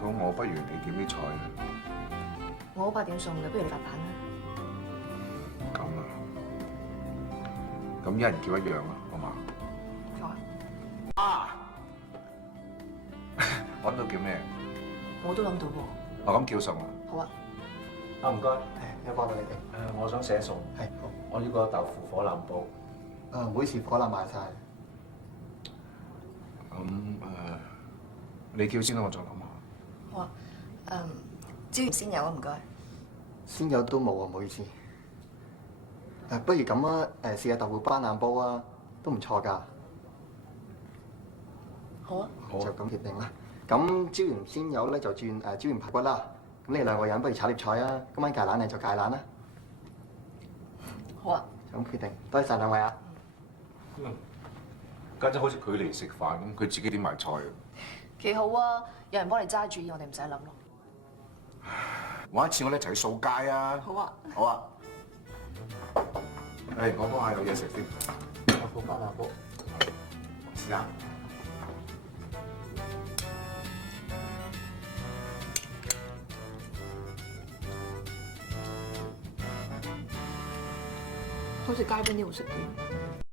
肚餓，不如你點啲菜啊？我好8點餸嘅，不如你發蛋啦。咁啊，咁一人叫一樣啊，好嘛？好啊，啊！揾到叫咩？我都諗到喎。哦，咁叫餸啊！好啊，啊唔該，有幫到你哋。我想寫餸，係好。我要個豆腐火腩煲。唔好意思，火腩賣晒。咁你叫先啦，我再諗下。好啊。椒鹽鮮魷啊，唔該。鮮魷都冇啊，唔好意思。不如咁啊，試下豆腐斑腩煲啊，都唔錯㗎。好啊。好啊就咁決定啦。咁椒鹽鮮魷咧就轉椒鹽排骨啦。咁你哋2個人不如炒碟菜啊，今晚芥蘭你就芥蘭啦。好啊。就咁決定，多謝晒2位啊。家姐好似佢嚟食飯咁，佢自己點埋菜啊？幾好啊！有人幫你揸主意，我哋唔使諗咯。玩一次我哋一齊去掃街啊！好啊。好啊！誒，我幫下有嘢食先。豆腐斑腩煲。試下。好似街邊啲好食啲。